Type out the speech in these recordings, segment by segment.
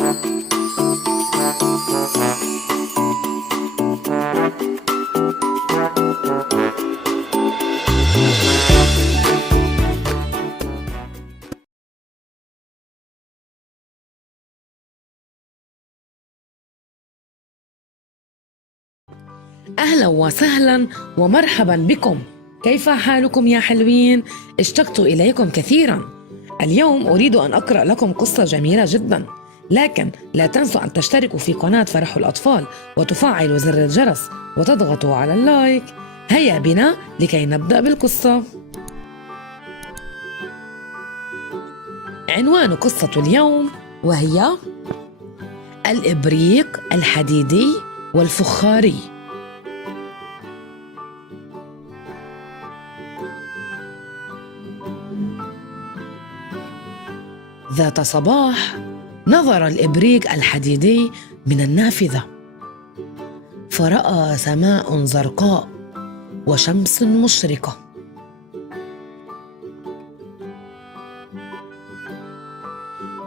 أهلا وسهلا ومرحبا بكم. كيف حالكم يا حلوين؟ اشتقت إليكم كثيرا. اليوم أريد أن أقرأ لكم قصة جميلة جدا، لكن لا تنسوا أن تشتركوا في قناة فرح الأطفال وتفعلوا زر الجرس وتضغطوا على اللايك. هيا بنا لكي نبدأ بالقصة. عنوان قصة اليوم وهي الإبريق الحديدي والفخاري. ذات صباح نظر الإبريق الحديدي من النافذة فرأى سماء زرقاء وشمس مشرقة.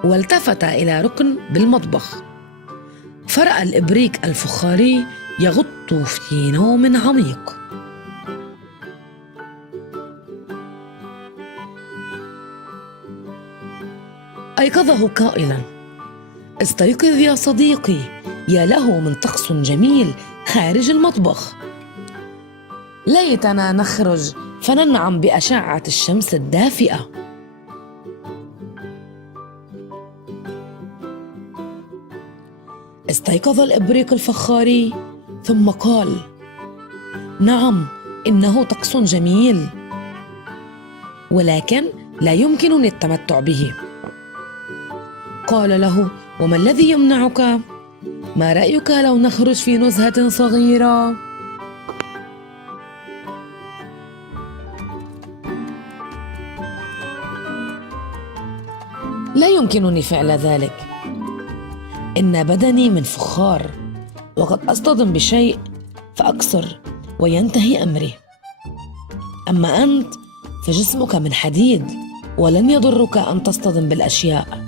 والتفت إلى ركن بالمطبخ فرأى الإبريق الفخاري يغط في نوم عميق. أيقظه قائلا: استيقظ يا صديقي، يا له من طقس جميل خارج المطبخ. ليتنا نخرج فننعم بأشعة الشمس الدافئة. استيقظ الإبريق الفخاري ثم قال: نعم، إنه طقس جميل، ولكن لا يمكنني التمتع به. قال له: وما الذي يمنعك؟ ما رأيك لو نخرج في نزهة صغيرة؟ لا يمكنني فعل ذلك، إن بدني من فخار، وقد أصطدم بشيء فأكسر وينتهي أمري. أما أنت فجسمك من حديد ولن يضرك أن تصطدم بالأشياء.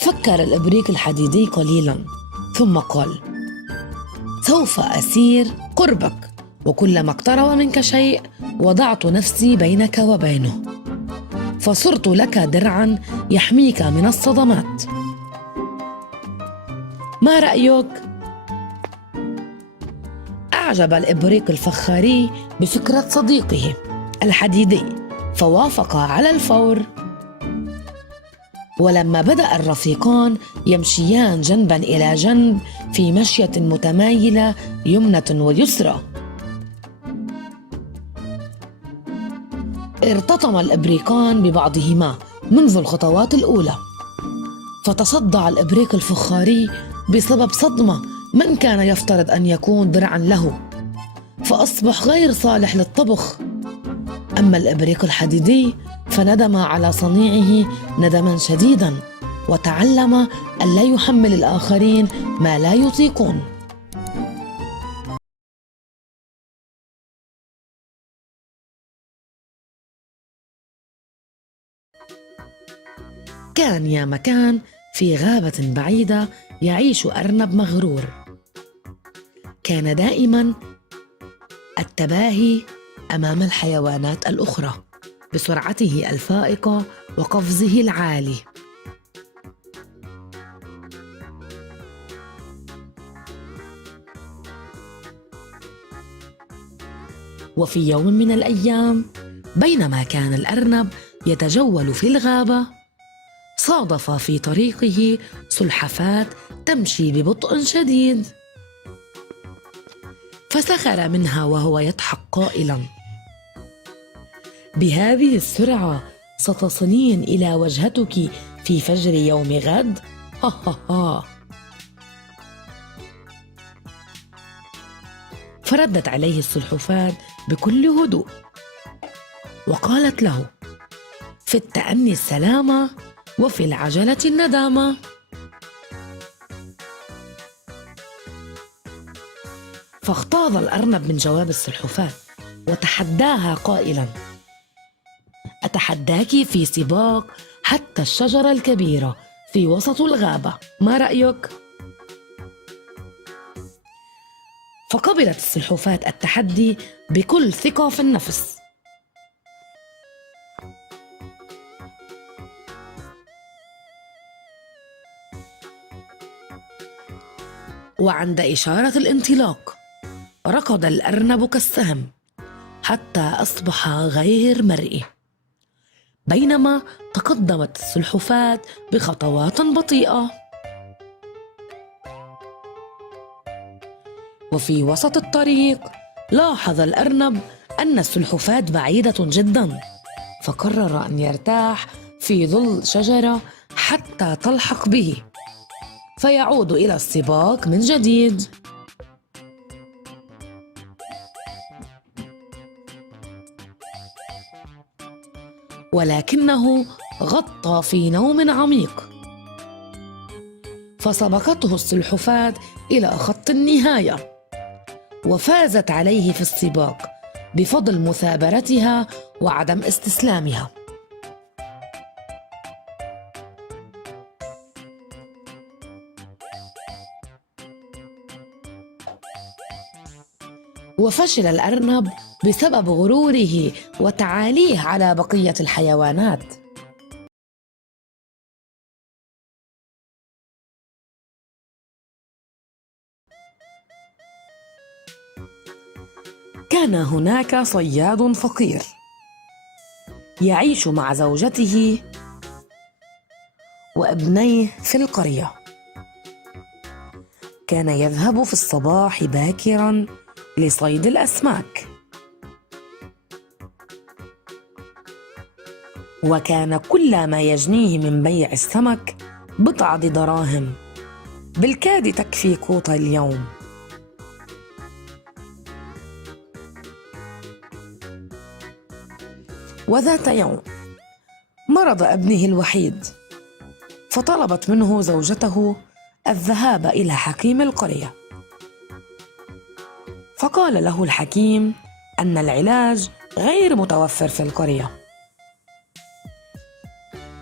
فكر الإبريق الحديدي قليلا ثم قال: سوف أسير قربك، وكلما اقترب منك شيء وضعت نفسي بينك وبينه، فصرت لك درعا يحميك من الصدمات. ما رأيك؟ أعجب الإبريق الفخاري بفكرة صديقه الحديدي فوافق على الفور. ولما بدأ الرفيقان يمشيان جنبا إلى جنب في مشية متمايلة يمنة ويسرى، ارتطم الإبريقان ببعضهما منذ الخطوات الأولى، فتصدع الإبريق الفخاري بسبب صدمة من كان يفترض أن يكون درعا له، فأصبح غير صالح للطبخ. أما الإبريق الحديدي فندم على صنيعه ندما شديدا، وتعلم أن لا يحمل الآخرين ما لا يطيقون. كان يا مكان في غابة بعيدة يعيش أرنب مغرور. كان دائما التباهي أمام الحيوانات الأخرى بسرعته الفائقة وقفزه العالي. وفي يوم من الأيام بينما كان الأرنب يتجول في الغابة، صادف في طريقه سلحفاة تمشي ببطء شديد، فسخر منها وهو يضحك قائلا: بهذه السرعة ستصلين إلى وجهتك في فجر يوم غد؟ ها ها ها. فردت عليه السلحفاة بكل هدوء وقالت له: في التأني السلامة وفي العجلة الندامة. فاغتاظ الأرنب من جواب السلحفاة وتحداها قائلا: أتحداك في سباق حتى الشجرة الكبيرة في وسط الغابة، ما رأيك؟ فقبلت السلحفاة التحدي بكل ثقة في النفس. وعند إشارة الانطلاق ركض الأرنب كالسهم حتى أصبح غير مرئي، بينما تقدمت السلحفاة بخطوات بطيئة. وفي وسط الطريق لاحظ الأرنب أن السلحفاة بعيدة جدا، فقرر أن يرتاح في ظل شجرة حتى تلحق به فيعود إلى السباق من جديد. ولكنه غطى في نوم عميق، فسبقته السلحفاة إلى خط النهاية وفازت عليه في السباق بفضل مثابرتها وعدم استسلامها. وفشل الأرنب بسبب غروره وتعاليه على بقية الحيوانات. كان هناك صياد فقير يعيش مع زوجته وابنيه في القرية. كان يذهب في الصباح باكرا لصيد الأسماك، وكان كل ما يجنيه من بيع السمك بضعة دراهم بالكاد تكفي قوت اليوم. وذات يوم مرض ابنه الوحيد، فطلبت منه زوجته الذهاب إلى حكيم القرية. فقال له الحكيم أن العلاج غير متوفر في القرية،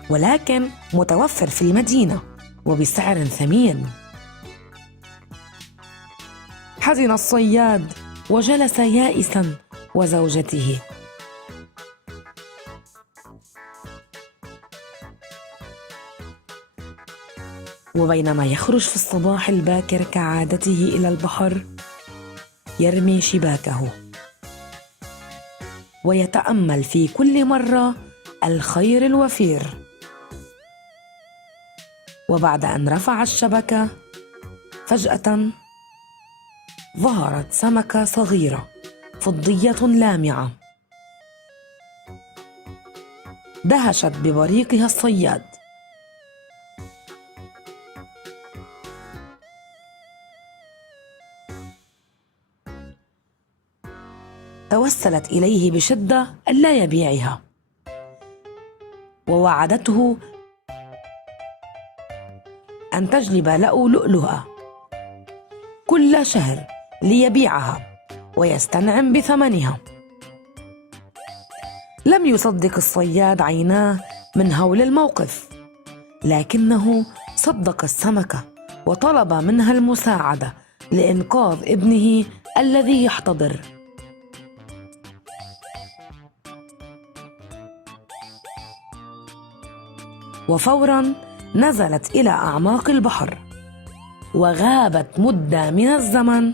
ولكن متوفر في المدينة وبسعر ثمين. حزن الصياد وجلس يائسا وزوجته. وبينما يخرج في الصباح الباكر كعادته إلى البحر، يرمي شباكه ويتأمل في كل مرة الخير الوفير. وبعد أن رفع الشبكة فجأة ظهرت سمكة صغيرة فضية لامعة، دهشت ببريقها الصياد. توسلت إليه بشدة ألا يبيعها، ووعدته أن تجلب له لؤلؤة كل شهر ليبيعها ويستنعم بثمنها. لم يصدق الصياد عيناه من هول الموقف، لكنه صدق السمكة وطلب منها المساعدة لإنقاذ ابنه الذي يحتضر. وفوراً نزلت إلى أعماق البحر وغابت مدة من الزمن،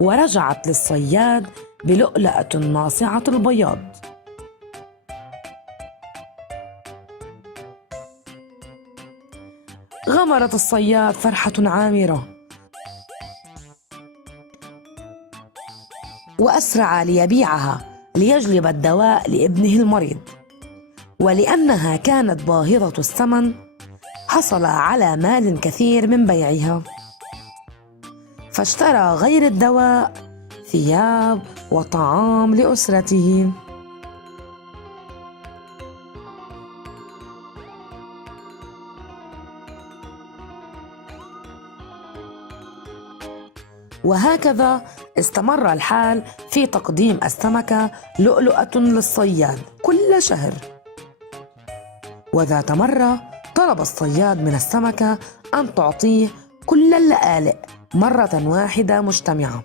ورجعت للصياد بلؤلؤة ناصعة البياض. غمرت الصياد فرحة عامرة، وأسرع ليبيعها ليجلب الدواء لابنه المريض. ولأنها كانت باهظة الثمن حصل على مال كثير من بيعها، فاشترى غير الدواء ثياب وطعام لأسرته. وهكذا استمر الحال في تقديم السمكة لؤلؤة للصياد كل شهر. وذات مرة طلب الصياد من السمكة أن تعطيه كل اللآلئ مرة واحدة مجتمعة.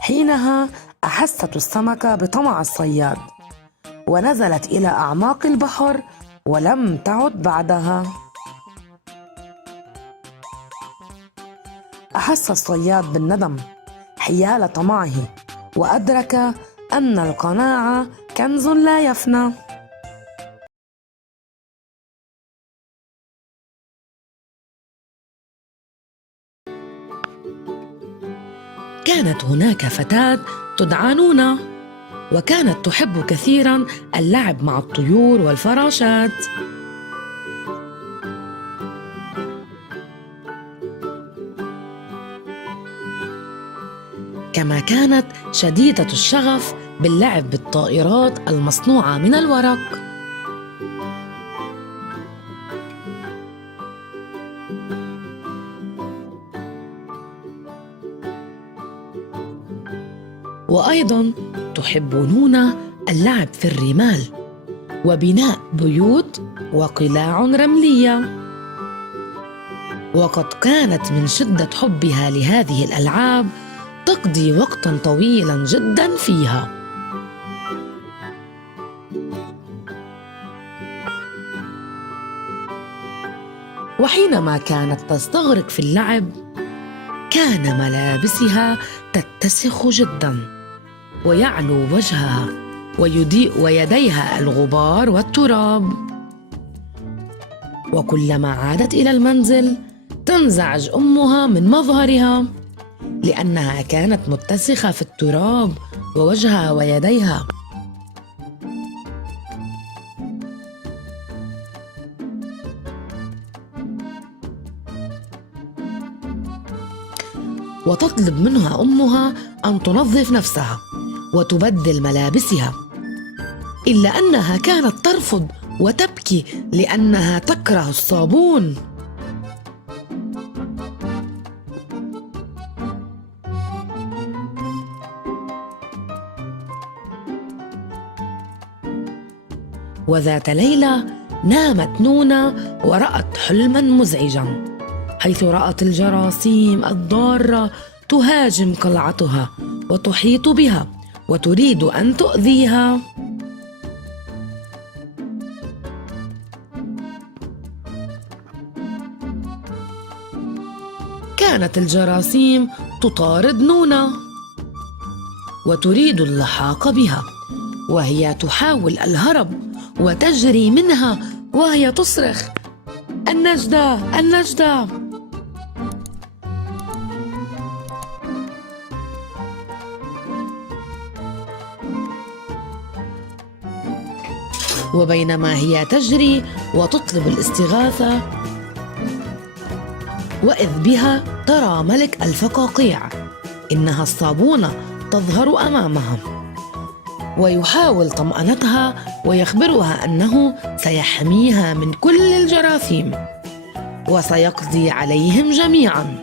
حينها أحست السمكة بطمع الصياد ونزلت إلى أعماق البحر ولم تعد بعدها. أحس الصياد بالندم حيال طمعه وأدرك أن القناعة كنز لا يفنى. كانت هناك فتاة تدعى نونا، وكانت تحب كثيراً اللعب مع الطيور والفراشات. كما كانت شديدة الشغف باللعب بالطائرات المصنوعة من الورق. وأيضاً تحب نونا اللعب في الرمال وبناء بيوت وقلاع رملية. وقد كانت من شدة حبها لهذه الألعاب تقضي وقتاً طويلاً جداً فيها. وحينما كانت تستغرق في اللعب كان ملابسها تتسخ جداً ويعلو وجهها ويضيء ويديها الغبار والتراب. وكلما عادت إلى المنزل تنزعج أمها من مظهرها لأنها كانت متسخة في التراب ووجهها ويديها. وتطلب منها أمها أن تنظف نفسها وتبدل ملابسها، إلا أنها كانت ترفض وتبكي لأنها تكره الصابون. وذات ليلة نامت نونا ورأت حلماً مزعجاً، حيث رأت الجراثيم الضارة تهاجم قلعتها وتحيط بها وتريد أن تؤذيها. كانت الجراثيم تطارد نونا وتريد اللحاق بها، وهي تحاول الهرب وتجري منها وهي تصرخ: النجدة النجدة! وبينما هي تجري وتطلب الاستغاثة وإذ بها ترى ملك الفقاقيع، إنها الصابونة تظهر أمامها، ويحاول طمأنتها ويخبرها أنه سيحميها من كل الجراثيم وسيقضي عليهم جميعاً.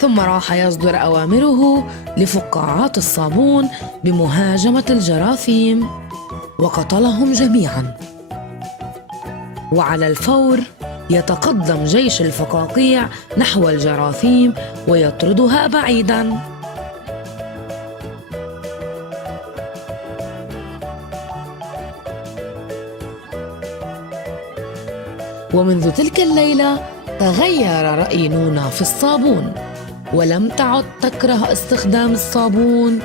ثم راح يصدر أوامره لفقاعات الصابون بمهاجمة الجراثيم وقتلهم جميعاً. وعلى الفور يتقدم جيش الفقاقيع نحو الجراثيم ويطردها بعيداً. ومنذ تلك الليلة تغير رأي نونا في الصابون، ولم تعد تكره استخدام الصابون،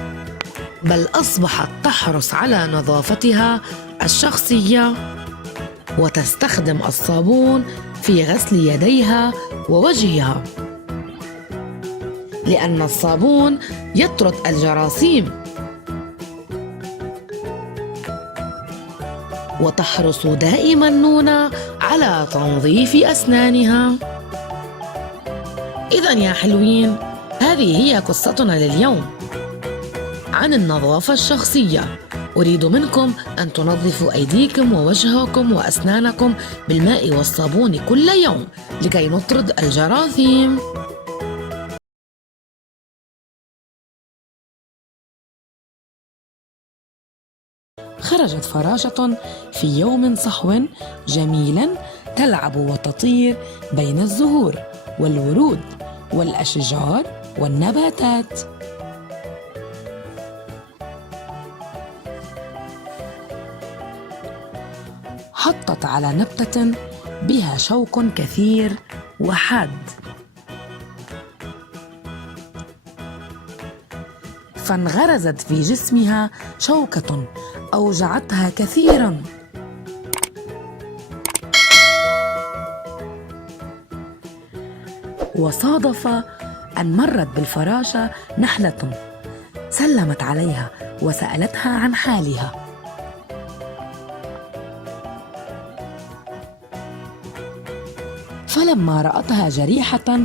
بل أصبحت تحرص على نظافتها الشخصية وتستخدم الصابون في غسل يديها ووجهها، لأن الصابون يطرد الجراثيم. وتحرص دائما نونا على تنظيف أسنانها. إذن يا حلوين، هذه هي قصتنا لليوم عن النظافة الشخصية، أريد منكم أن تنظفوا أيديكم ووجهكم وأسنانكم بالماء والصابون كل يوم لكي نطرد الجراثيم. خرجت فراشة في يوم صحو جميل تلعب وتطير بين الزهور والورود والأشجار والنباتات. حطت على نبتة بها شوك كثير وحاد، فانغرزت في جسمها شوكة أوجعتها كثيرا. وصادف أن مرت بالفراشة نحلة، سلمت عليها وسألتها عن حالها. فلما رأتها جريحة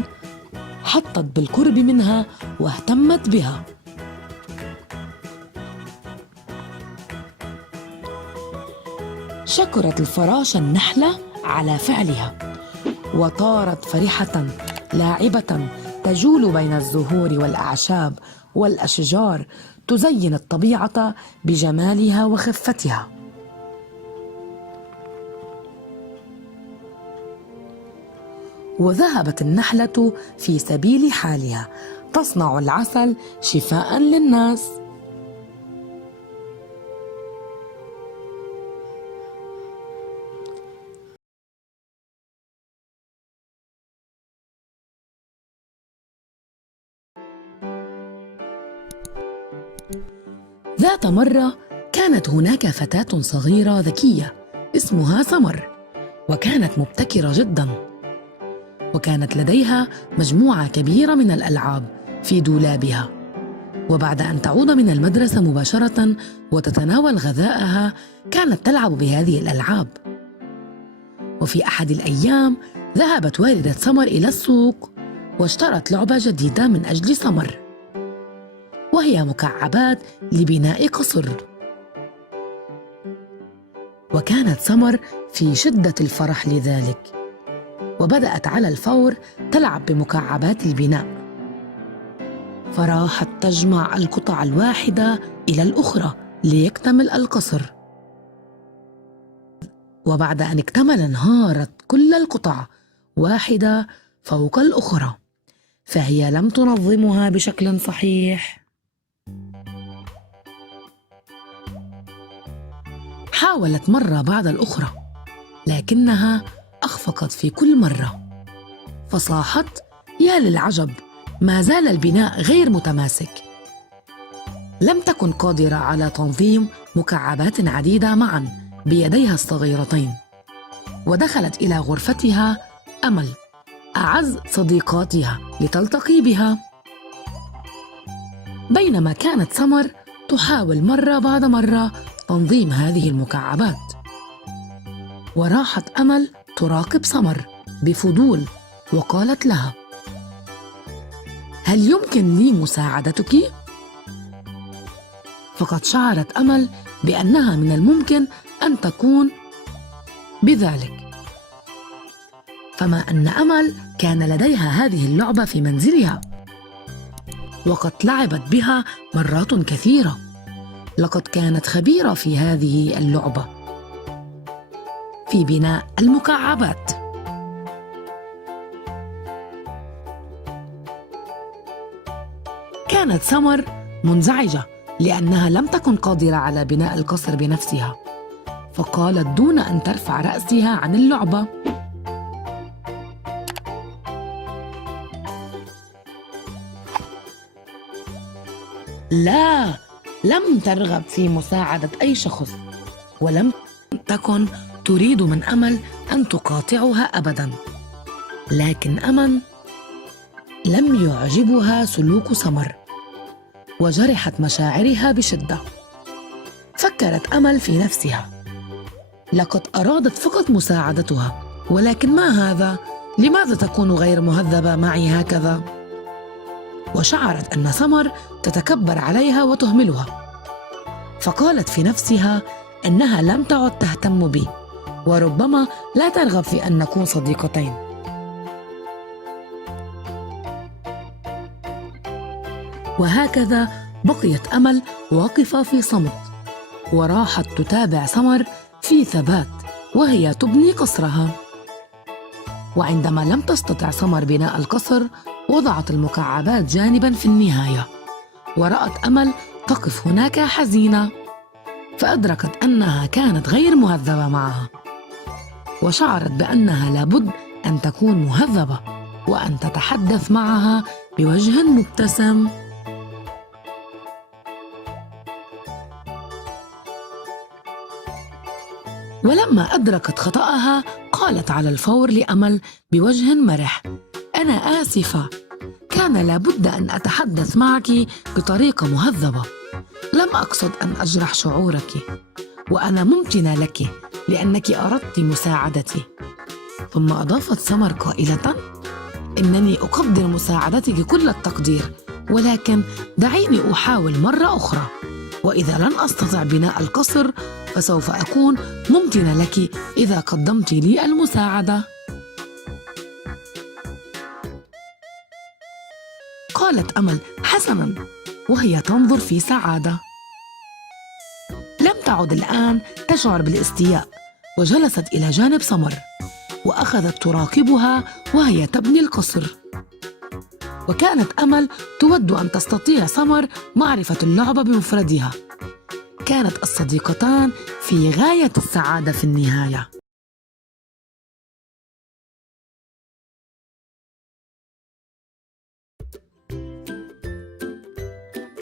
حطت بالقرب منها واهتمت بها. شكرت الفراشة النحلة على فعلها، وطارت فرحة لاعبة تجول بين الزهور والأعشاب والأشجار تزين الطبيعة بجمالها وخفتها. وذهبت النحلة في سبيل حالها تصنع العسل شفاء للناس. ذات مرة كانت هناك فتاة صغيرة ذكية اسمها سمر، وكانت مبتكرة جدا، وكانت لديها مجموعة كبيرة من الألعاب في دولابها. وبعد أن تعود من المدرسة مباشرة وتتناول غذاءها كانت تلعب بهذه الألعاب. وفي أحد الأيام ذهبت والدة سمر إلى السوق واشترت لعبة جديدة من أجل سمر، وهي مكعبات لبناء قصر. وكانت سمر في شدة الفرح لذلك، وبدأت على الفور تلعب بمكعبات البناء، فراحت تجمع القطع الواحدة إلى الأخرى ليكتمل القصر. وبعد أن اكتمل انهارت كل القطع واحدة فوق الأخرى، فهي لم تنظمها بشكل صحيح. حاولت مرة بعد الأخرى لكنها أخفقت في كل مرة، فصاحت: يا للعجب، ما زال البناء غير متماسك. لم تكن قادرة على تنظيم مكعبات عديدة معا بيديها الصغيرتين، ودخلت إلى غرفتها أمل أعز صديقاتها لتلتقي بها. بينما كانت سمر تحاول مرة بعد مرة تنظيم هذه المكعبات، وراحت أمل تراقب سمر بفضول وقالت لها: هل يمكن لي مساعدتك؟ فقد شعرت أمل بأنها من الممكن أن تكون بذلك، فما أن أمل كان لديها هذه اللعبة في منزلها وقد لعبت بها مرات كثيرة، لقد كانت خبيرة في هذه اللعبة في بناء المكعبات. كانت سمر منزعجة لأنها لم تكن قادرة على بناء القصر بنفسها، فقالت دون أن ترفع رأسها عن اللعبة: لا، لم ترغب في مساعدة أي شخص، ولم تكن تريد من أمل أن تقاطعها أبدا. لكن أمل لم يعجبها سلوك سمر، وجرحت مشاعرها بشدة. فكرت أمل في نفسها: لقد أرادت فقط مساعدتها، ولكن ما هذا؟ لماذا تكون غير مهذبة معي هكذا؟ وشعرت أن سمر تتكبر عليها وتهملها، فقالت في نفسها أنها لم تعد تهتم بي، وربما لا ترغب في أن نكون صديقتين. وهكذا بقيت أمل واقفة في صمت، وراحت تتابع سمر في ثبات وهي تبني قصرها. وعندما لم تستطع سمر بناء القصر، وضعت المكعبات جانبا في النهاية، ورأت أمل تقف هناك حزينة، فأدركت أنها كانت غير مهذبة معها، وشعرت بأنها لابد أن تكون مهذبة وأن تتحدث معها بوجه مبتسم. ولما أدركت خطأها قالت على الفور لأمل بوجه مرح: أنا آسفة، كان لابد أن أتحدث معك بطريقة مهذبة، لم أقصد أن أجرح شعورك، وأنا ممتنة لك لأنك أردت مساعدتي. ثم أضافت سمر قائلة: إنني أقدر مساعدتك كل التقدير، ولكن دعيني أحاول مرة أخرى، وإذا لن أستطع بناء القصر فسوف أكون ممتنة لك إذا قدمت لي المساعدة. قالت أمل: حسناً، وهي تنظر في سعادة. لم تعد الآن تشعر بالاستياء، وجلست إلى جانب سمر وأخذت تراقبها وهي تبني القصر. وكانت أمل تود أن تستطيع سمر معرفة اللعبة بمفردها. كانت الصديقتان في غاية السعادة في النهاية.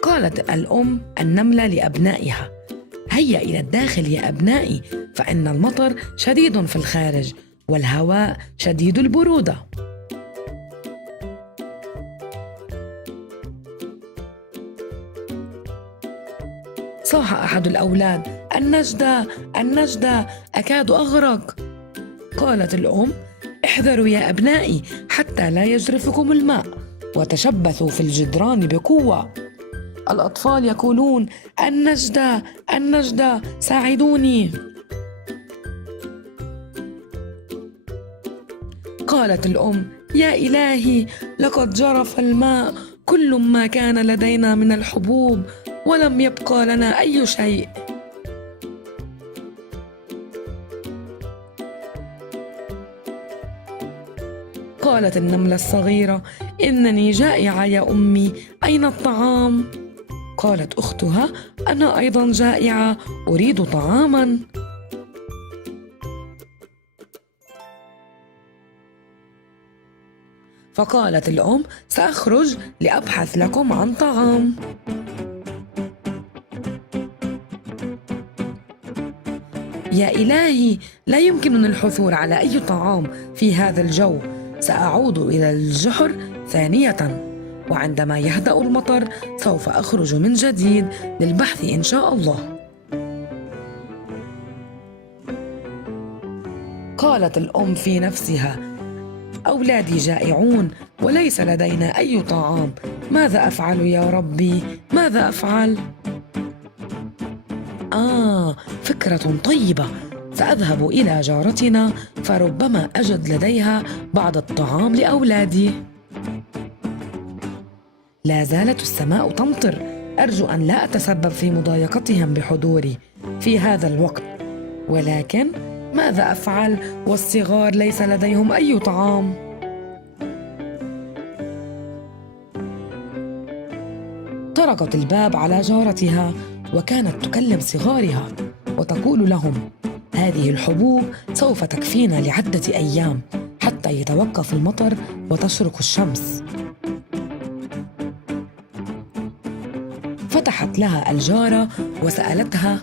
قالت الأم النملة لأبنائها: هيا إلى الداخل يا أبنائي، فإن المطر شديد في الخارج والهواء شديد البرودة. صاح أحد الأولاد: النجدة النجدة، أكاد أغرق. قالت الأم: احذروا يا أبنائي حتى لا يجرفكم الماء، وتشبثوا في الجدران بقوة. الأطفال يقولون: النجدة النجدة، ساعدوني. قالت الأم: يا إلهي، لقد جرف الماء كل ما كان لدينا من الحبوب، ولم يبقى لنا أي شيء. قالت النملة الصغيرة: إنني جائعة يا أمي، أين الطعام؟ قالت أختها: أنا أيضا جائعة، أريد طعاما. فقالت الأم: سأخرج لأبحث لكم عن طعام. يا إلهي، لا يمكنني الحصول على أي طعام في هذا الجو، سأعود إلى الجحر ثانية، وعندما يهدأ المطر سوف أخرج من جديد للبحث إن شاء الله. قالت الأم في نفسها: أولادي جائعون وليس لدينا أي طعام، ماذا أفعل يا ربي؟ ماذا أفعل؟ فكرة طيبة، سأذهب إلى جارتنا فربما أجد لديها بعض الطعام لأولادي. لا زالت السماء تمطر، أرجو أن لا أتسبب في مضايقتهم بحضوري في هذا الوقت، ولكن ماذا أفعل والصغار ليس لديهم أي طعام؟ طرقت الباب على جارتها، وكانت تكلم صغارها وتقول لهم: هذه الحبوب سوف تكفينا لعدة أيام حتى يتوقف المطر وتشرق الشمس. فتحت لها الجارة وسألتها: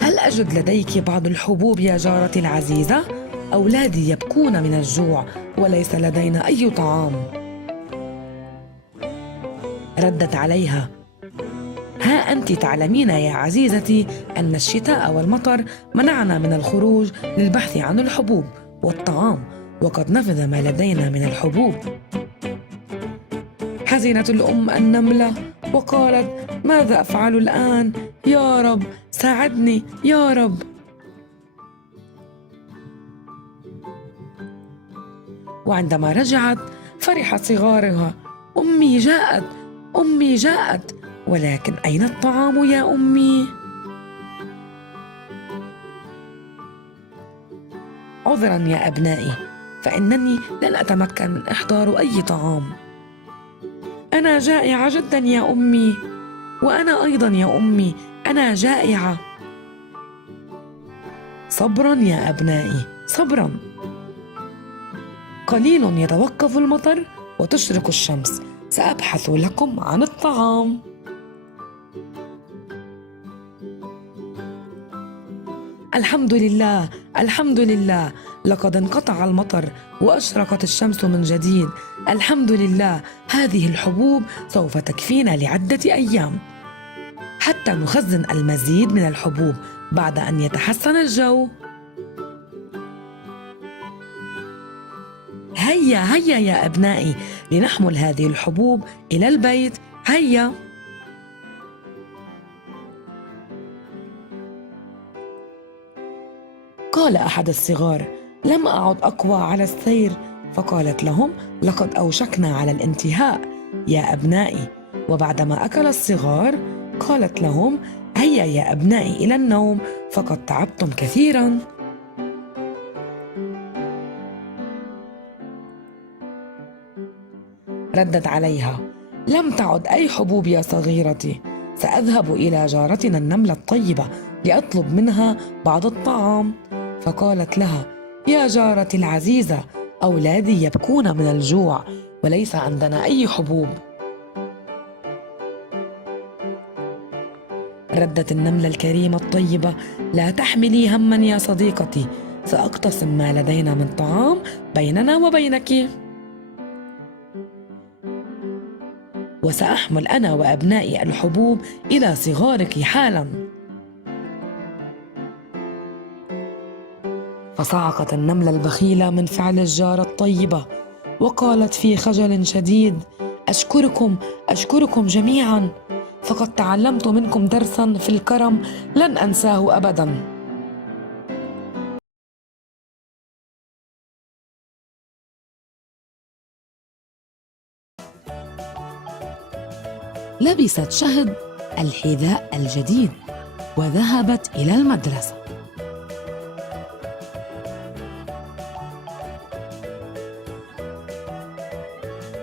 هل أجد لديك بعض الحبوب يا جارتي العزيزة؟ أولادي يبكون من الجوع وليس لدينا أي طعام. ردت عليها: ها أنت تعلمين يا عزيزتي أن الشتاء والمطر منعنا من الخروج للبحث عن الحبوب والطعام، وقد نفذ ما لدينا من الحبوب. حزنت الأم النملة وقالت: ماذا أفعل الآن؟ يا رب ساعدني يا رب. وعندما رجعت فرح صغارها: أمي جاءت، أمي جاءت، ولكن أين الطعام يا أمي؟ عذرا يا أبنائي، فإنني لن أتمكن من إحضار أي طعام. أنا جائعة جدا يا أمي. وأنا أيضا يا أمي، أنا جائعة. صبرا يا أبنائي، صبرا. قليل يتوقف المطر وتشرق الشمس، سأبحث لكم عن الطعام. الحمد لله، الحمد لله، لقد انقطع المطر وأشرقت الشمس من جديد. الحمد لله، هذه الحبوب سوف تكفينا لعدة أيام حتى نخزن المزيد من الحبوب بعد أن يتحسن الجو. هيا هيا يا أبنائي، لنحمل هذه الحبوب إلى البيت. هيا. قال أحد الصغار: لم أعد أقوى على السير. فقالت لهم: لقد أوشكنا على الانتهاء يا أبنائي. وبعدما أكل الصغار قالت لهم: هيا يا أبنائي إلى النوم، فقد تعبتم كثيرا. ردت عليها: لم تعد أي حبوب يا صغيرتي، سأذهب إلى جارتنا النملة الطيبة لأطلب منها بعض الطعام. فقالت لها: يا جارتي العزيزة، أولادي يبكون من الجوع وليس عندنا أي حبوب. ردت النملة الكريمة الطيبة: لا تحملي هما يا صديقتي، سأقتسم ما لدينا من طعام بيننا وبينك، وسأحمل أنا وأبنائي الحبوب إلى صغارك حالا. فصعقت النملة البخيلة من فعل الجارة الطيبة وقالت في خجل شديد: أشكركم جميعا، فقد تعلمت منكم درسا في الكرم لن أنساه أبدا. لبست شهد الحذاء الجديد وذهبت إلى المدرسة.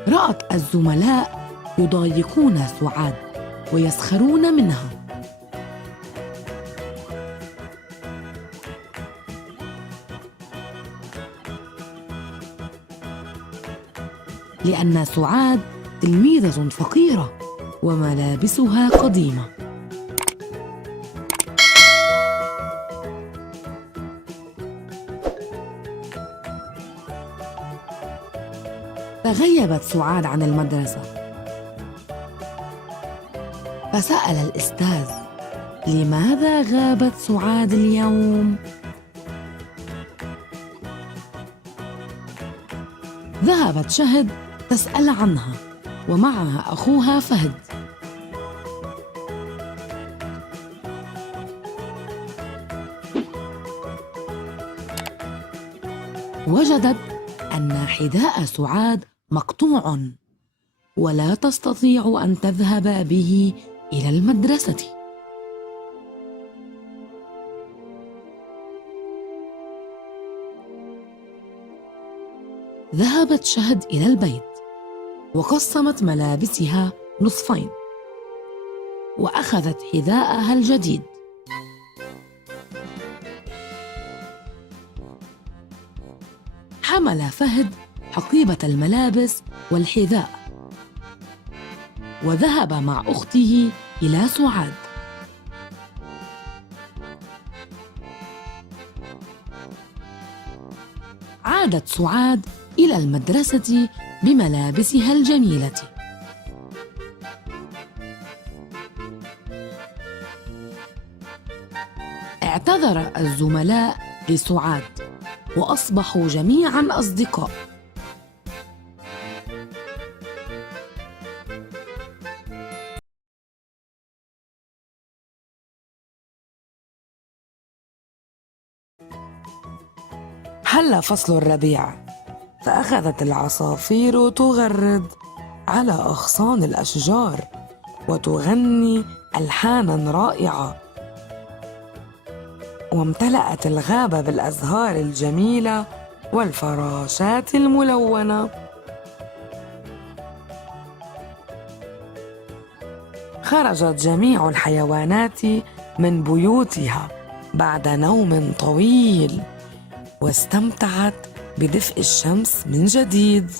رأت الزملاء يضايقون سعاد ويسخرون منها. لأن سعاد تلميذة فقيرة وملابسها قديمة. تغيبت سعاد عن المدرسة، فسأل الأستاذ: لماذا غابت سعاد اليوم؟ ذهبت شهد تسأل عنها ومعها أخوها فهد. وجدت أن حذاء سعاد مقطوع ولا تستطيع أن تذهب به إلى المدرسة. ذهبت شهد إلى البيت وقسمت ملابسها نصفين وأخذت حذاءها الجديد. حمل فهد حقيبة الملابس والحذاء وذهب مع أخته إلى سعاد. عادت سعاد إلى المدرسة بملابسها الجميلة. اعتذر الزملاء لسعاد وأصبحوا جميعا أصدقاء. حل فصل الربيع، فأخذت العصافير تغرد على أغصان الأشجار وتغني ألحاناً رائعة، وامتلأت الغابة بالأزهار الجميلة والفراشات الملونة. خرجت جميع الحيوانات من بيوتها بعد نوم طويل، واستمتعت بدفء الشمس من جديد.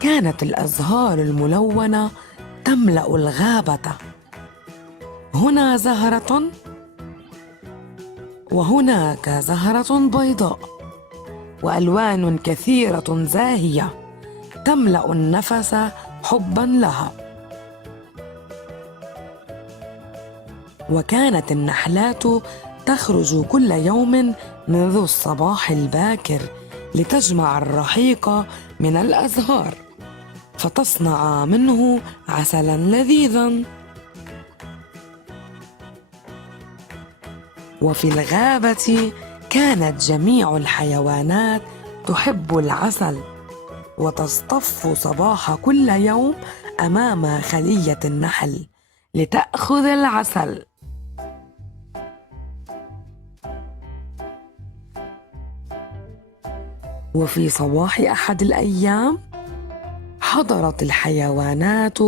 كانت الأزهار الملونة تملأ الغابة، هنا زهرة وهناك زهرة بيضاء، وألوان كثيرة زاهية تملأ النفس حباً لها. وكانت النحلات تخرج كل يوم منذ الصباح الباكر لتجمع الرحيق من الأزهار فتصنع منه عسلاً لذيذاً. وفي الغابة كانت جميع الحيوانات تحب العسل، وتصطف صباح كل يوم أمام خلية النحل لتأخذ العسل. وفي صباح أحد الأيام حضرت الحيوانات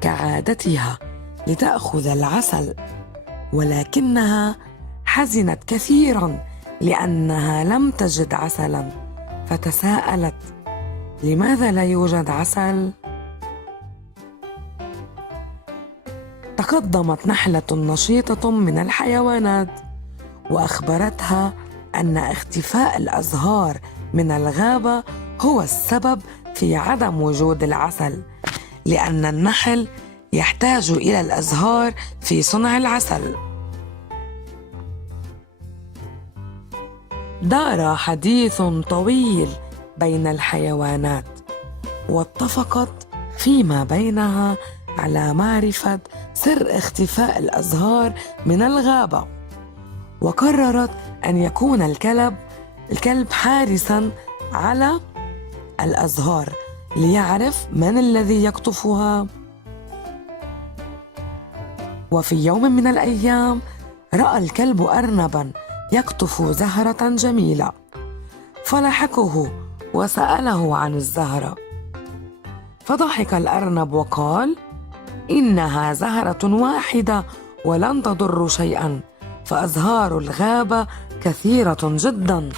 كعادتها لتأخذ العسل، ولكنها حزنت كثيراً لأنها لم تجد عسلاً، فتساءلت: لماذا لا يوجد عسل؟ تقدمت نحلة نشيطة من الحيوانات وأخبرتها أن اختفاء الأزهار من الغابة هو السبب في عدم وجود العسل، لأن النحل يحتاج إلى الأزهار في صنع العسل. دار حديث طويل بين الحيوانات، واتفقت فيما بينها على معرفة سر اختفاء الأزهار من الغابة، وقررت أن يكون الكلب حارساً على الأزهار ليعرف من الذي يقطفها. وفي يوم من الأيام رأى الكلب أرنباً يقطف زهرة جميلة، فلحقه وسأله عن الزهرة، فضحك الأرنب وقال: إنها زهرة واحدة ولن تضر شيئاً، فأزهار الغابة كثيرة جداً.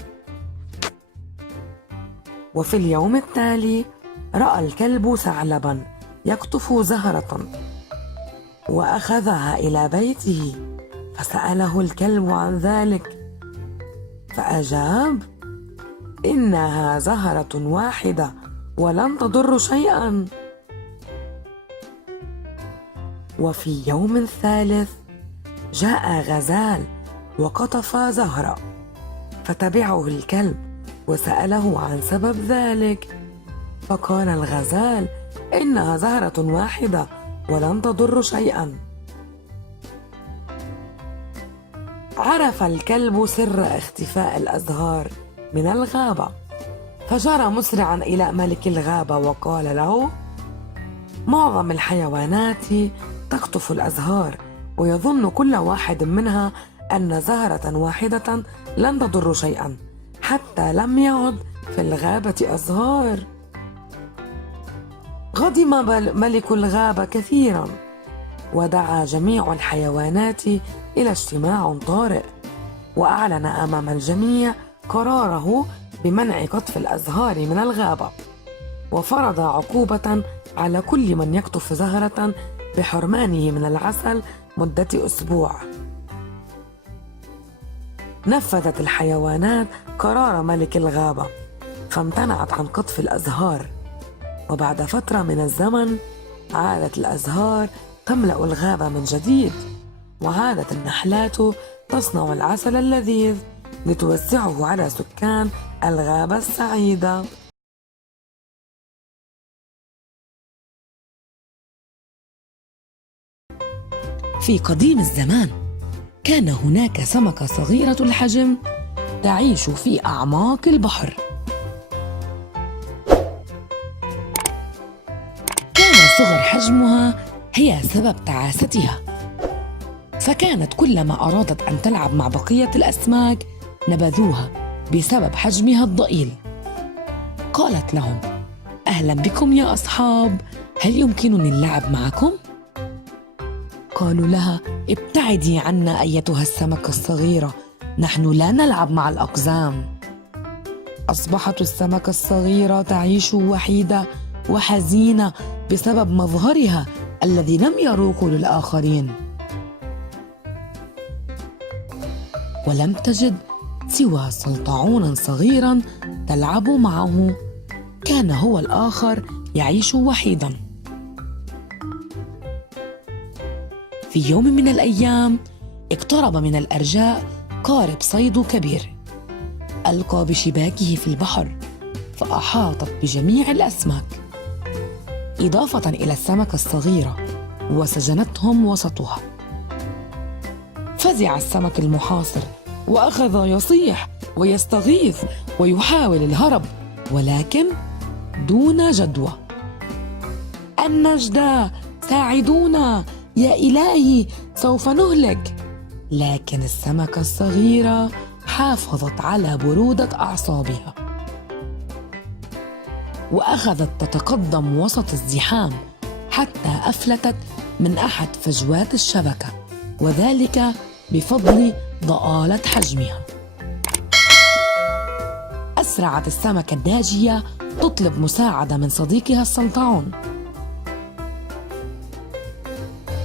وفي اليوم التالي رأى الكلب ثعلباً يقطف زهرة وأخذها إلى بيته، فسأله الكلب عن ذلك، فأجاب: إنها زهرة واحدة ولن تضر شيئاً. وفي يوم ثالث جاء غزال وقطف زهرة، فتبعه الكلب وسأله عن سبب ذلك، فقال الغزال: إنها زهرة واحدة ولن تضر شيئاً. عرف الكلب سر اختفاء الأزهار من الغابة، فجرى مسرعاً إلى ملك الغابة وقال له: معظم الحيوانات تقطف الأزهار، ويظن كل واحد منها أن زهرة واحدة لن تضر شيئاً، حتى لم يعد في الغابة أزهار. غضب ملك الغابة كثيراً، ودعا جميع الحيوانات إلى اجتماع طارئ، وأعلن أمام الجميع قراره بمنع قطف الأزهار من الغابة، وفرض عقوبة على كل من يقطف زهرة بحرمانه من العسل مدة أسبوع. نفذت الحيوانات قرار ملك الغابة، فامتنعت عن قطف الأزهار، وبعد فترة من الزمن عادت الأزهار تملأ الغابة من جديد، وعادت النحلات تصنع العسل اللذيذ لتوزعه على سكان الغابة السعيدة. في قديم الزمان كان هناك سمكة صغيرة الحجم تعيش في أعماق البحر. كان صغر حجمها هي سبب تعاستها، فكانت كلما أرادت أن تلعب مع بقية الأسماك نبذوها بسبب حجمها الضئيل. قالت لهم: أهلا بكم يا أصحاب، هل يمكنني اللعب معكم؟ قالوا لها: ابتعدي عنا أيتها السمكة الصغيرة، نحن لا نلعب مع الأقزام. أصبحت السمكة الصغيرة تعيش وحيدة وحزينة بسبب مظهرها الذي لم يروق للآخرين، ولم تجد سوى سلطعونا صغيرا تلعب معه، كان هو الآخر يعيش وحيدا. في يوم من الأيام اقترب من الأرجاء قارب صيد كبير، ألقى بشباكه في البحر فأحاطت بجميع الأسماك إضافة إلى السمكة الصغيرة وسجنتهم وسطها. فزع السمك المحاصر وأخذ يصيح ويستغيث ويحاول الهرب، ولكن دون جدوى. النجدة، ساعدونا يا إلهي، سوف نهلك. لكن السمكة الصغيرة حافظت على برودة أعصابها وأخذت تتقدم وسط الزحام حتى أفلتت من أحد فجوات الشبكة، وذلك بفضل ضآلة حجمها. أسرعت السمكة الناجية تطلب مساعدة من صديقها السلطعون.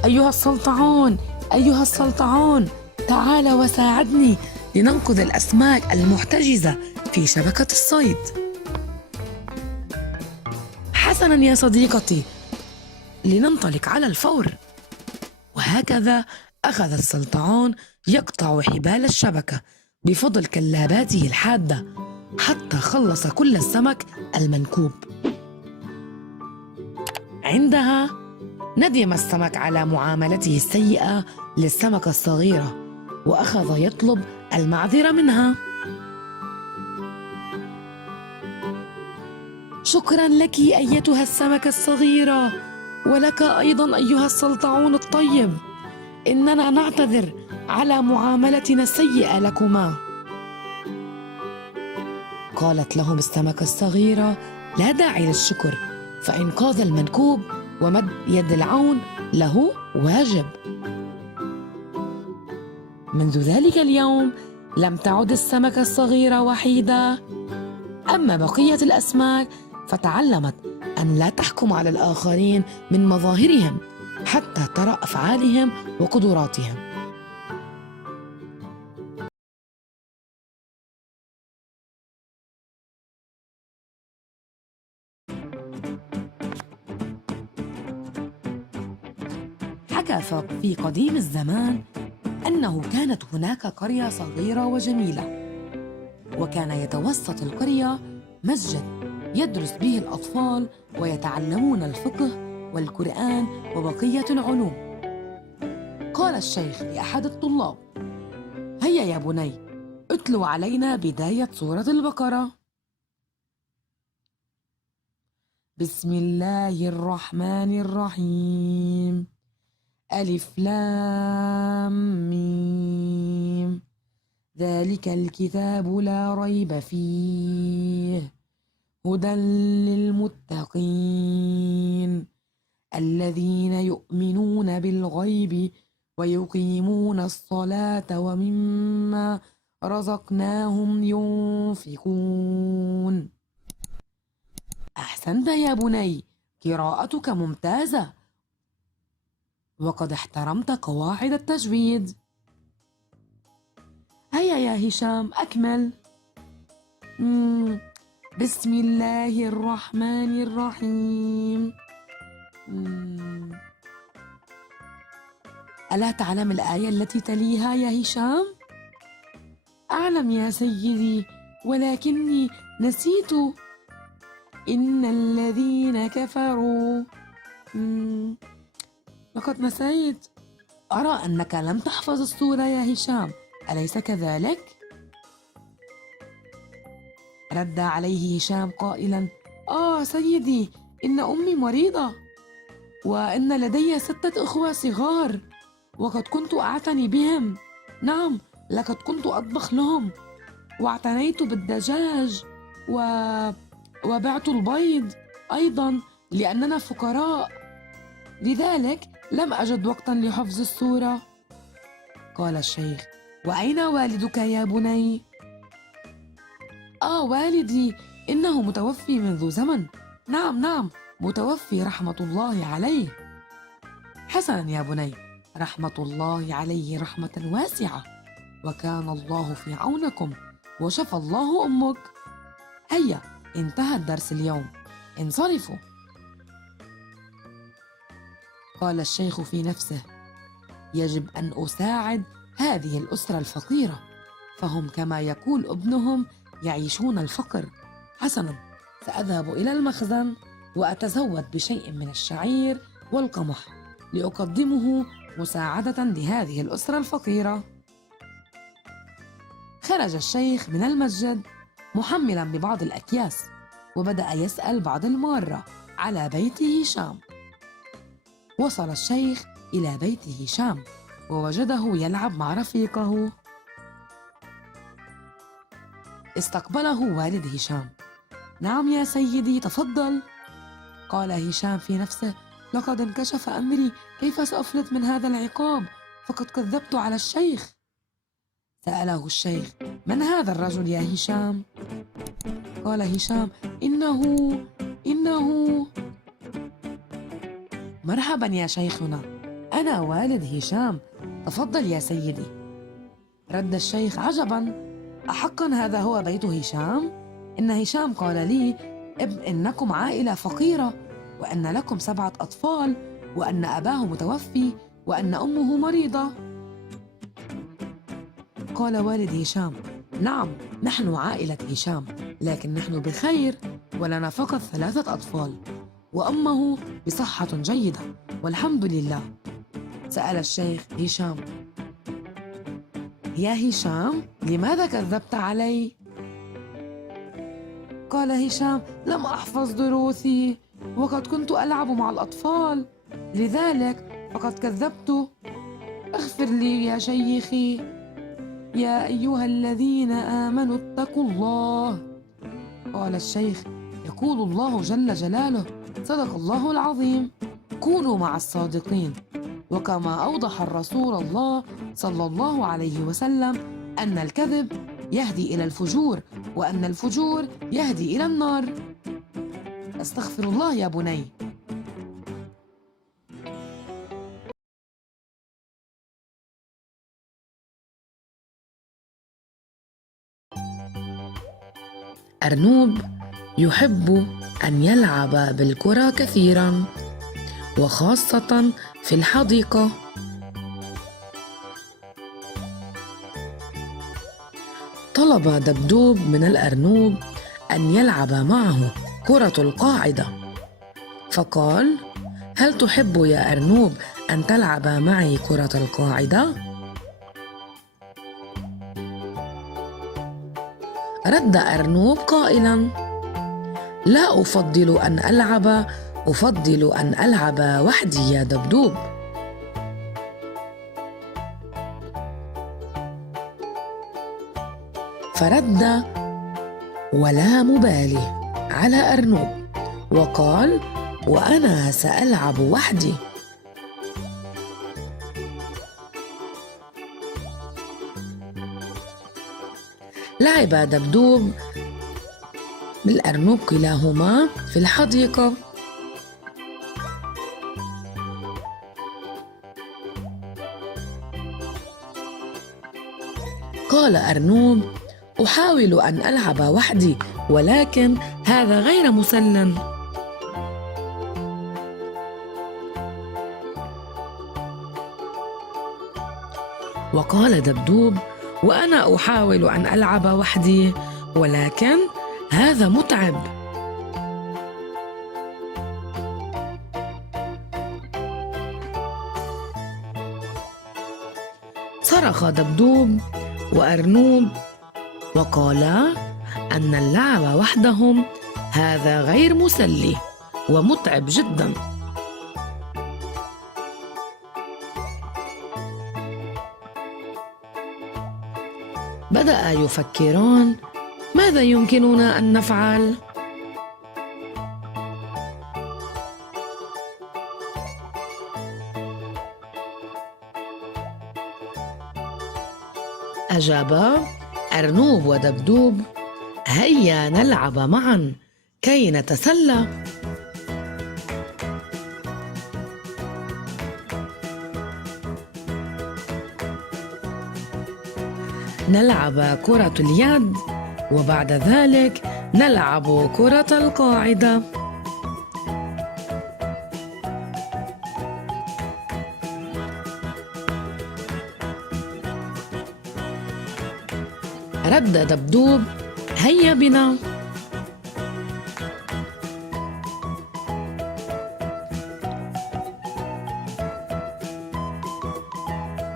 أيها السلطعون، أيها السلطعون، تعال وساعدني لننقذ الأسماك المحتجزة في شبكة الصيد. حسنا يا صديقتي، لننطلق على الفور. وهكذا أخذ السلطعون يقطع حبال الشبكة بفضل كلاباته الحادة حتى خلص كل السمك المنكوب. عندها ندم السمك على معاملته السيئة للسمكة الصغيرة وأخذ يطلب المعذرة منها. شكرا لك أيتها السمكة الصغيرة، ولك أيضا أيها السلطعون الطيب، إننا نعتذر على معاملتنا السيئة لكما. قالت لهم السمكة الصغيرة: لا داعي للشكر، فإنقاذ المنكوب ومد يد العون له واجب. منذ ذلك اليوم لم تعد السمكة الصغيرة وحيدة، أما بقية الأسماك فتعلمت أن لا تحكم على الآخرين من مظاهرهم حتى ترى أفعالهم وقدراتهم. حكى في قديم الزمان أنه كانت هناك قرية صغيرة وجميلة، وكان يتوسط القرية مسجد يدرس به الأطفال ويتعلمون الفقه والقرآن وبقية العلوم. قال الشيخ لأحد الطلاب: هيا يا بني، اتلو علينا بداية سورة البقرة. بسم الله الرحمن الرحيم، ألف لام ميم، ذلك الكتاب لا ريب فيه، هدى للمتقين الذين يؤمنون بالغيب ويقيمون الصلاة ومما رزقناهم ينفقون. أحسنت يا بني، قراءتك ممتازة وقد احترمت قواعد التجويد. هيا يا هشام، أكمل. بسم الله الرحمن الرحيم. ألا تعلم الآية التي تليها يا هشام؟ أعلم يا سيدي، ولكني نسيت. إن الذين كفروا. لقد نسيت. أرى أنك لم تحفظ السورة يا هشام، أليس كذلك؟ رد عليه هشام قائلا: سيدي، إن أمي مريضة، وإن لدي 6 إخوة صغار، وقد كنت أعتني بهم. نعم، لقد كنت أطبخ لهم، واعتنيت بالدجاج، و... وبعت البيض أيضا لأننا فقراء، لذلك لم أجد وقتا لحفظ السورة. قال الشيخ: وأين والدك يا بني؟ والدي إنه متوفي منذ زمن. نعم، متوفي رحمة الله عليه. حسنا يا بني، رحمة الله عليه رحمة واسعة، وكان الله في عونكم، وشفى الله أمك. هيا، انتهى الدرس اليوم، انصرفوا. قال الشيخ في نفسه: يجب أن أساعد هذه الأسرة الفقيرة، فهم كما يقول ابنهم يعيشون الفقر. حسنا، سأذهب إلى المخزن وأتزود بشيء من الشعير والقمح لأقدمه مساعدة لهذه الأسرة الفقيرة. خرج الشيخ من المسجد محملا ببعض الأكياس، وبدأ يسأل بعض المارة على بيت هشام. وصل الشيخ إلى بيت هشام ووجده يلعب مع رفيقه. استقبله والد هشام: نعم يا سيدي، تفضل. قال هشام في نفسه: لقد انكشف أمري، كيف سأفلت من هذا العقاب؟ فقد كذبت على الشيخ. سأله الشيخ: من هذا الرجل يا هشام؟ قال هشام: إنه مرحبا يا شيخنا، أنا والد هشام، تفضل يا سيدي. رد الشيخ: عجبا، أحقا هذا هو بيت هشام؟ إن هشام قال لي إنكم عائلة فقيرة، وأن لكم 7 أطفال، وأن أباه متوفي، وأن أمه مريضة. قال والد هشام: نعم، نحن عائلة هشام، لكن نحن بخير، ولنا فقط 3 أطفال، وأمه بصحة جيدة والحمد لله. سأل الشيخ هشام: يا هشام، لماذا كذبت علي؟ قال هشام: لم أحفظ دروسي، وقد كنت ألعب مع الأطفال، لذلك فقد كذبت. اغفر لي يا شيخي. يا أيها الذين آمنوا اتقوا الله. قال الشيخ: يقول الله جل جلاله: صدق الله العظيم، كونوا مع الصادقين. وكما أوضح الرسول الله صلى الله عليه وسلم أن الكذب يهدي إلى الفجور، وأن الفجور يهدي إلى النار. أستغفر الله يا بني. أرنوب يحب أن يلعب بالكرة كثيرا، وخاصة في الحديقة. طلب دبدوب من الأرنوب أن يلعب معه كرة القاعدة، فقال: هل تحب يا أرنوب أن تلعب معي كرة القاعدة؟ رد أرنوب قائلا: لا أفضل أن ألعب، أفضل أن ألعب وحدي يا دبدوب. فرد ولا مبالي على أرنوب وقال: وأنا سألعب وحدي. لعب دبدوب بالأرنوب كلاهما في الحديقة. قال أرنوب: أحاول أن ألعب وحدي، ولكن هذا غير مسل. وقال دبدوب: وأنا أحاول أن ألعب وحدي، ولكن هذا متعب. صرخ دبدوب وأرنوب وقالا أن اللعب وحدهم هذا غير مسلي ومتعب جدا. بدأ يفكران ماذا يمكننا أن نفعل؟ أجابا أرنوب ودبدوب: هيا نلعب معا كي نتسلى. نلعب كرة اليد وبعد ذلك نلعب كرة القاعدة. رد دبدوب: هيا بنا.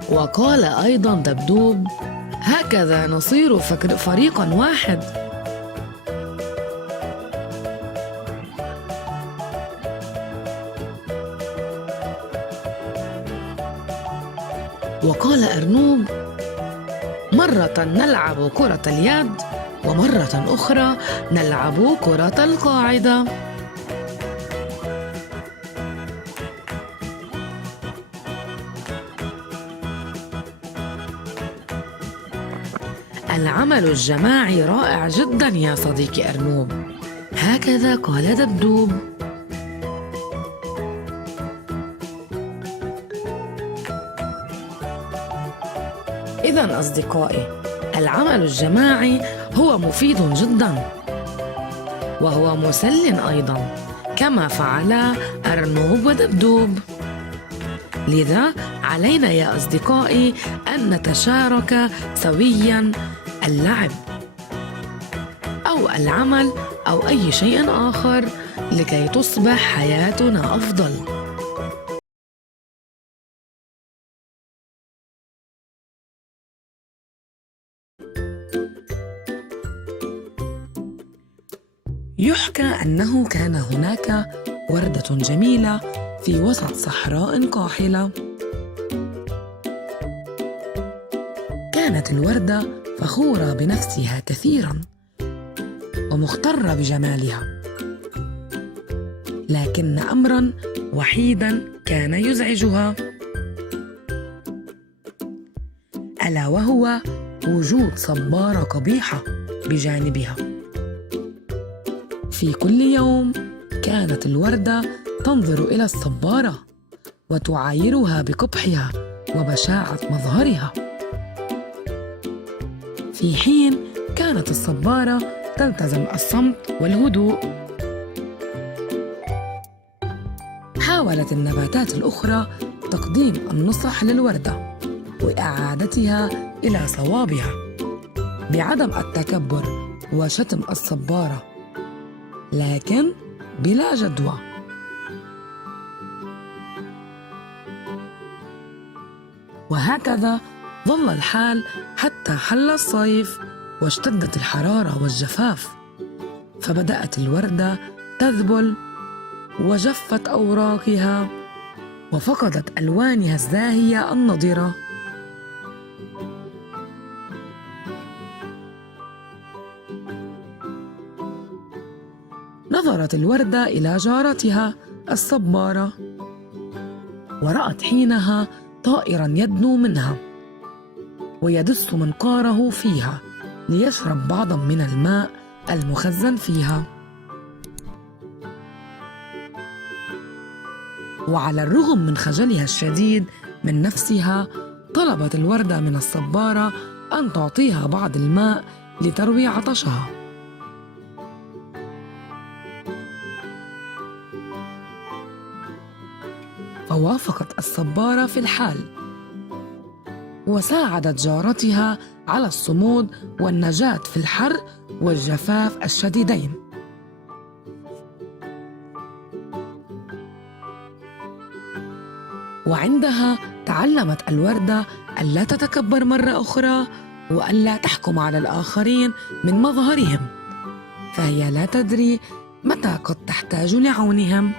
وقال أيضا دبدوب: هكذا نصير فريقا واحد. وقال أرنوب: مرة نلعب كرة اليد ومرة أخرى نلعب كرة القاعدة. العمل الجماعي رائع جدا يا صديقي أرنوب، هكذا قال دبدوب. إذن أصدقائي، العمل الجماعي هو مفيد جدا وهو مسل أيضا كما فعل أرنوب ودبدوب. لذا علينا يا أصدقائي أن نتشارك سويا اللعب أو العمل أو أي شيء آخر لكي تصبح حياتنا أفضل. يحكى أنه كان هناك وردة جميلة في وسط صحراء قاحلة. كانت الوردة فخورة بنفسها كثيراً ومغترة بجمالها، لكن أمراً وحيداً كان يزعجها، ألا وهو وجود صبارة قبيحة بجانبها. في كل يوم كانت الوردة تنظر إلى الصبارة وتعايرها بقبحها وبشاعة مظهرها، في حين كانت الصبارة تلتزم الصمت والهدوء. حاولت النباتات الأخرى تقديم النصح للوردة وإعادتها إلى صوابها بعدم التكبر وشتم الصبارة، لكن بلا جدوى. وهكذا ظل الحال حتى حل الصيف واشتدت الحرارة والجفاف، فبدأت الوردة تذبل وجفت أوراقها وفقدت ألوانها الزاهية النضرة. نظرت الوردة إلى جارتها الصبارة ورأت حينها طائراً يدنو منها ويدس منقاره فيها ليشرب بعضاً من الماء المخزن فيها. وعلى الرغم من خجلها الشديد من نفسها، طلبت الوردة من الصبارة أن تعطيها بعض الماء لتروي عطشها. فوافقت الصبارة في الحال وساعدت جارتها على الصمود والنجاة في الحر والجفاف الشديدين. وعندها تعلمت الوردة ألا تتكبر مرة أخرى، وألا تحكم على الآخرين من مظهرهم، فهي لا تدري متى قد تحتاج لعونهم.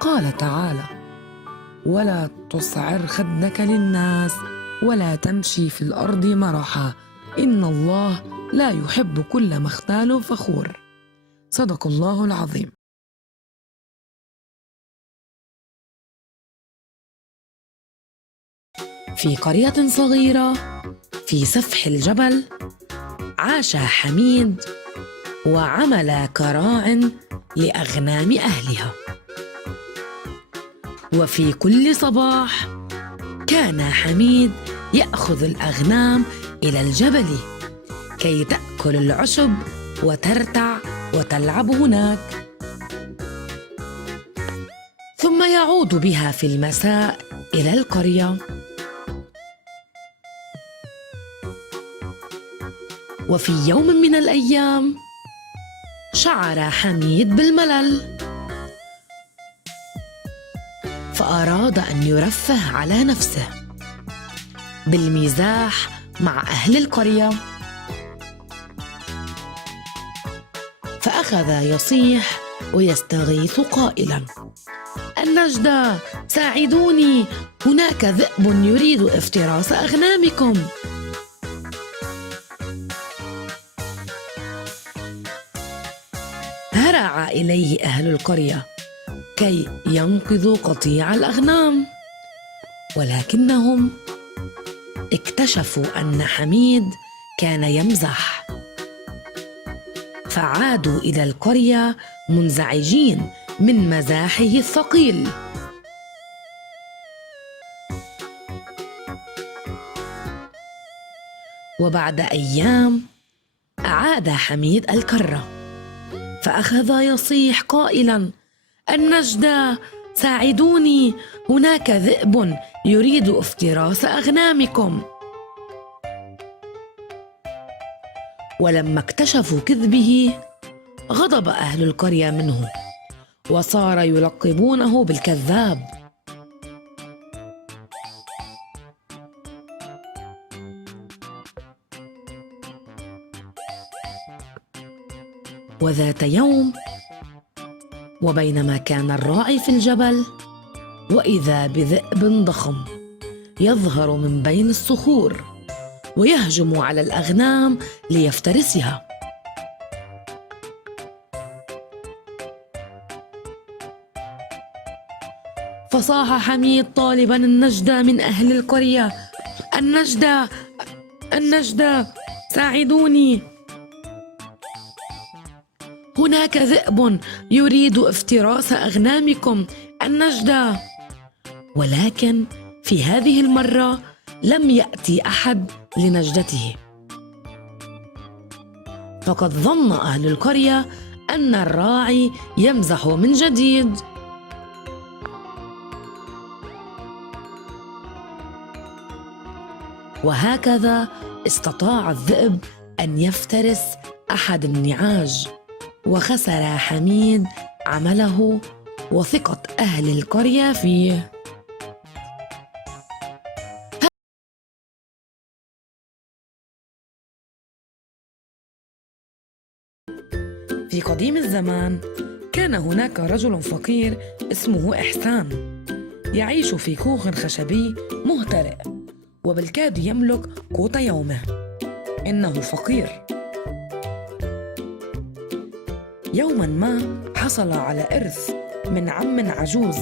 قال تعالى: ولا تصعر خدك للناس ولا تمشي في الأرض مرحا إن الله لا يحب كل مختال فخور. صدق الله العظيم. في قرية صغيرة في سفح الجبل عاش حميد وعمل كراع لأغنام أهلها. وفي كل صباح كان حميد يأخذ الأغنام إلى الجبل كي تأكل العشب وترتع وتلعب هناك، ثم يعود بها في المساء إلى القرية. وفي يوم من الأيام شعر حميد بالملل، فأراد أن يرفه على نفسه بالمزاح مع أهل القرية، فأخذ يصيح ويستغيث قائلا: النجدة، ساعدوني، هناك ذئب يريد افتراس أغنامكم. هرع إليه أهل القرية كي ينقذوا قطيع الأغنام، ولكنهم اكتشفوا أن حميد كان يمزح، فعادوا إلى القرية منزعجين من مزاحه الثقيل. وبعد أيام أعاد حميد الكرة، فأخذ يصيح قائلا: النجدة، ساعدوني، هناك ذئب يريد افتراس أغنامكم. ولما اكتشفوا كذبه غضب أهل القرية منه، وصار يلقبونه بالكذاب. وذات يوم وبينما كان الراعي في الجبل، وإذا بذئب ضخم يظهر من بين الصخور ويهجم على الأغنام ليفترسها. فصاح حميد طالبا النجدة من أهل القرية: النجدة، النجدة، ساعدوني، هناك ذئب يريد افتراس أغنامكم، النجدة. ولكن في هذه المرة لم يأتي أحد لنجدته، فقد ظن أهل القرية أن الراعي يمزح من جديد. وهكذا استطاع الذئب أن يفترس أحد النعاج، وخسر حميد عمله وثقة أهل القرية فيه. في قديم الزمان كان هناك رجل فقير اسمه إحسان، يعيش في كوخ خشبي مهترئ، وبالكاد يملك قوت يومه. إنه فقير. يوما ما حصل على إرث من عم عجوز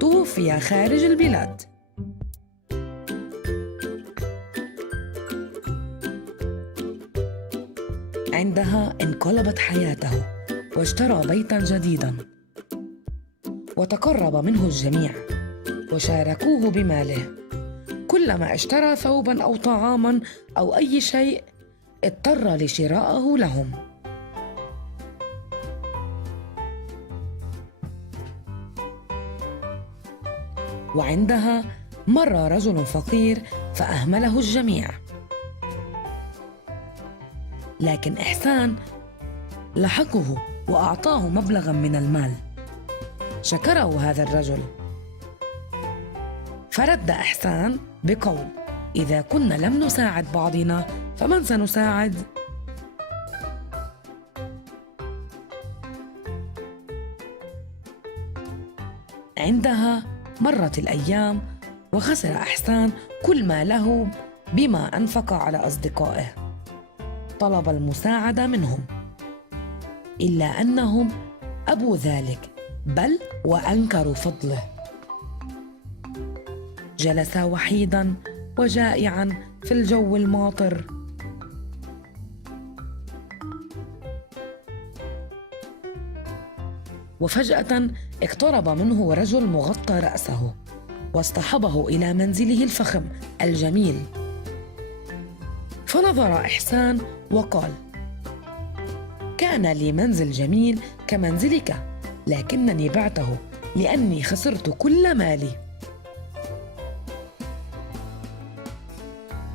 توفي خارج البلاد. عندها انقلبت حياته واشترى بيتا جديدا، وتقرب منه الجميع وشاركوه بماله. كلما اشترى ثوبا أو طعاما أو أي شيء اضطر لشراءه لهم. وعندها مر رجل فقير فأهمله الجميع، لكن إحسان لحقه وأعطاه مبلغا من المال. شكره هذا الرجل، فرد إحسان بقول: إذا كنا لم نساعد بعضنا فمن سنساعد؟ عندها مرت الأيام وخسر إحسان كل ما له بما أنفق على أصدقائه. طلب المساعدة منهم، إلا أنهم أبوا ذلك، بل وأنكروا فضله. جلس وحيداً وجائعاً في الجو الماطر. وفجأة اقترب منه رجل مغطى رأسه واصطحبه إلى منزله الفخم الجميل. فنظر إحسان وقال: كان لي منزل جميل كمنزلك، لكنني بعته لأني خسرت كل مالي.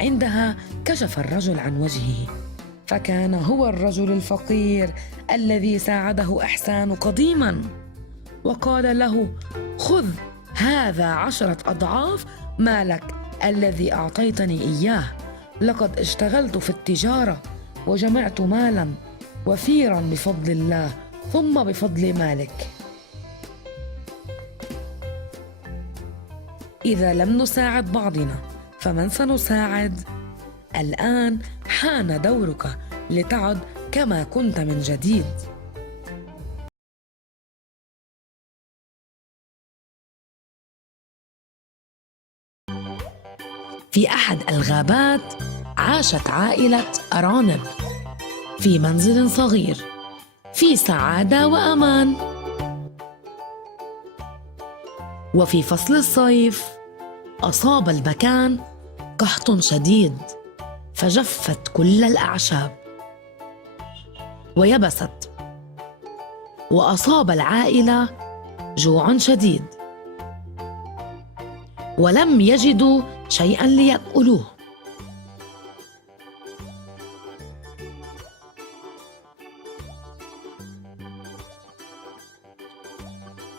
عندها كشف الرجل عن وجهه، فكان هو الرجل الفقير الذي ساعده إحسان قديما، وقال له: خذ هذا 10 أضعاف مالك الذي أعطيتني إياه، لقد اشتغلت في التجارة وجمعت مالا وفيرا بفضل الله ثم بفضل مالك. إذا لم نساعد بعضنا فمن سنساعد؟ الآن حان دورك لتعد كما كنت من جديد. في أحد الغابات عاشت عائلة أرانب في منزل صغير في سعادة وأمان. وفي فصل الصيف أصاب المكان قحط شديد، فجفت كل الأعشاب ويبست، وأصاب العائلة جوع شديد ولم يجدوا شيئا ليأكلوه.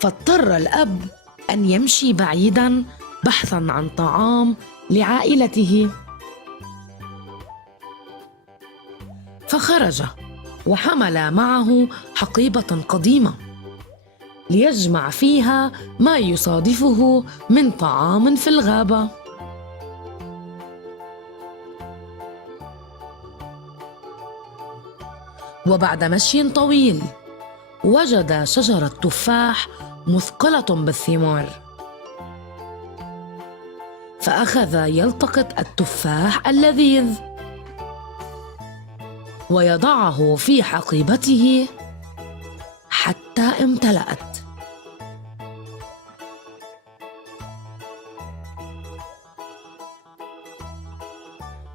فاضطر الأب أن يمشي بعيدا بحثا عن طعام لعائلته. فخرج وحمل معه حقيبة قديمة ليجمع فيها ما يصادفه من طعام في الغابة. وبعد مشي طويل وجد شجرة تفاح مثقلة بالثمار، فأخذ يلتقط التفاح اللذيذ ويضعه في حقيبته حتى امتلأت.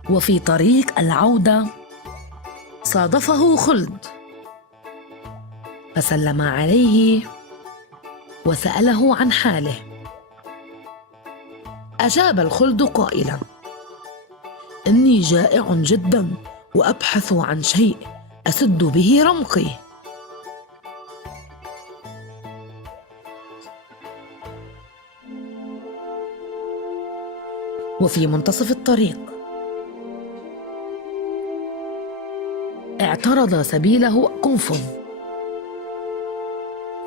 وفي طريق العودة صادفه خلد، فسلم عليه وسأله عن حاله. أجاب الخلد قائلا: إني جائع جدا وأبحث عن شيء أسد به رمقي. وفي منتصف الطريق اعترض سبيله قنفذ،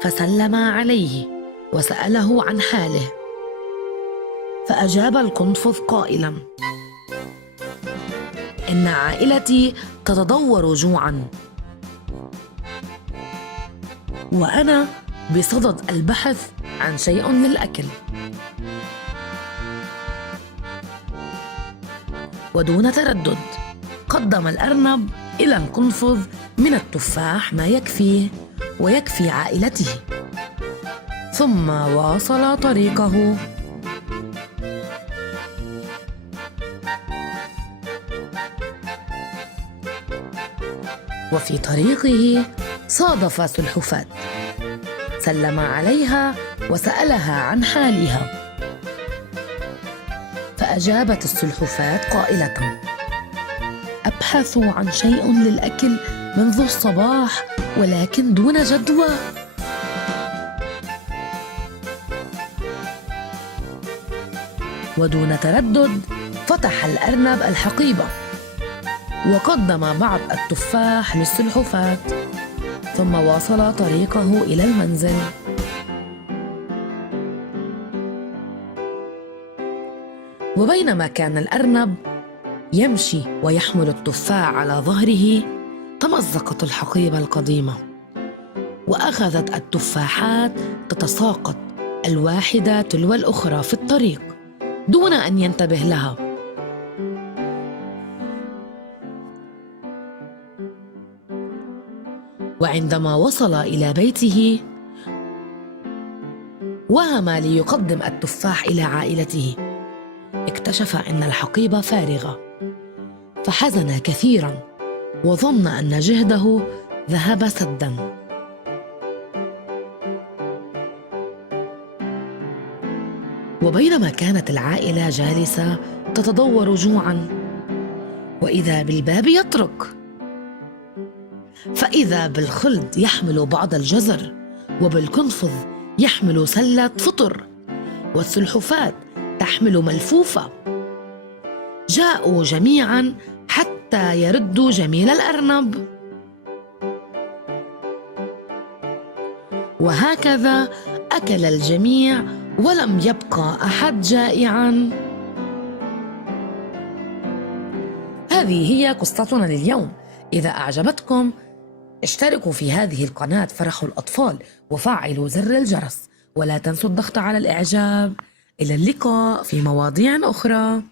فسلم عليه وسأله عن حاله. فأجاب القنفذ قائلا: إن عائلتي تتضور جوعا، وأنا بصدد البحث عن شيء للأكل. ودون تردد قدم الأرنب إلى القنفذ من التفاح ما يكفيه ويكفي عائلته، ثم واصل طريقه. وفي طريقه صادف سلحفاة، سلم عليها وسألها عن حالها. فأجابت السلحفاة قائلة: أبحث عن شيء للأكل منذ الصباح ولكن دون جدوى. ودون تردد فتح الأرنب الحقيبة وقدم بعض التفاح للسلحفاة، ثم واصل طريقه إلى المنزل. وبينما كان الأرنب يمشي ويحمل التفاح على ظهره، تمزقت الحقيبة القديمة وأخذت التفاحات تتساقط الواحدة تلو الأخرى في الطريق دون أن ينتبه لها. وعندما وصل إلى بيته وهم ليقدم التفاح إلى عائلته، اكتشف أن الحقيبة فارغة، فحزن كثيراً وظن أن جهده ذهب سداً. وبينما كانت العائلة جالسة تتضور جوعاً، وإذا بالباب يطرق، فإذا بالخلد يحمل بعض الجزر، وبالقنفذ يحمل سلة فطر، والسلحفاة تحمل ملفوفة. جاءوا جميعاً حتى يردوا جميل الأرنب. وهكذا أكل الجميع ولم يبقى أحد جائعاً. هذه هي قصتنا لليوم. إذا أعجبتكم اشتركوا في هذه القناة فرح الأطفال وفعلوا زر الجرس، ولا تنسوا الضغط على الإعجاب. إلى اللقاء في مواضيع أخرى.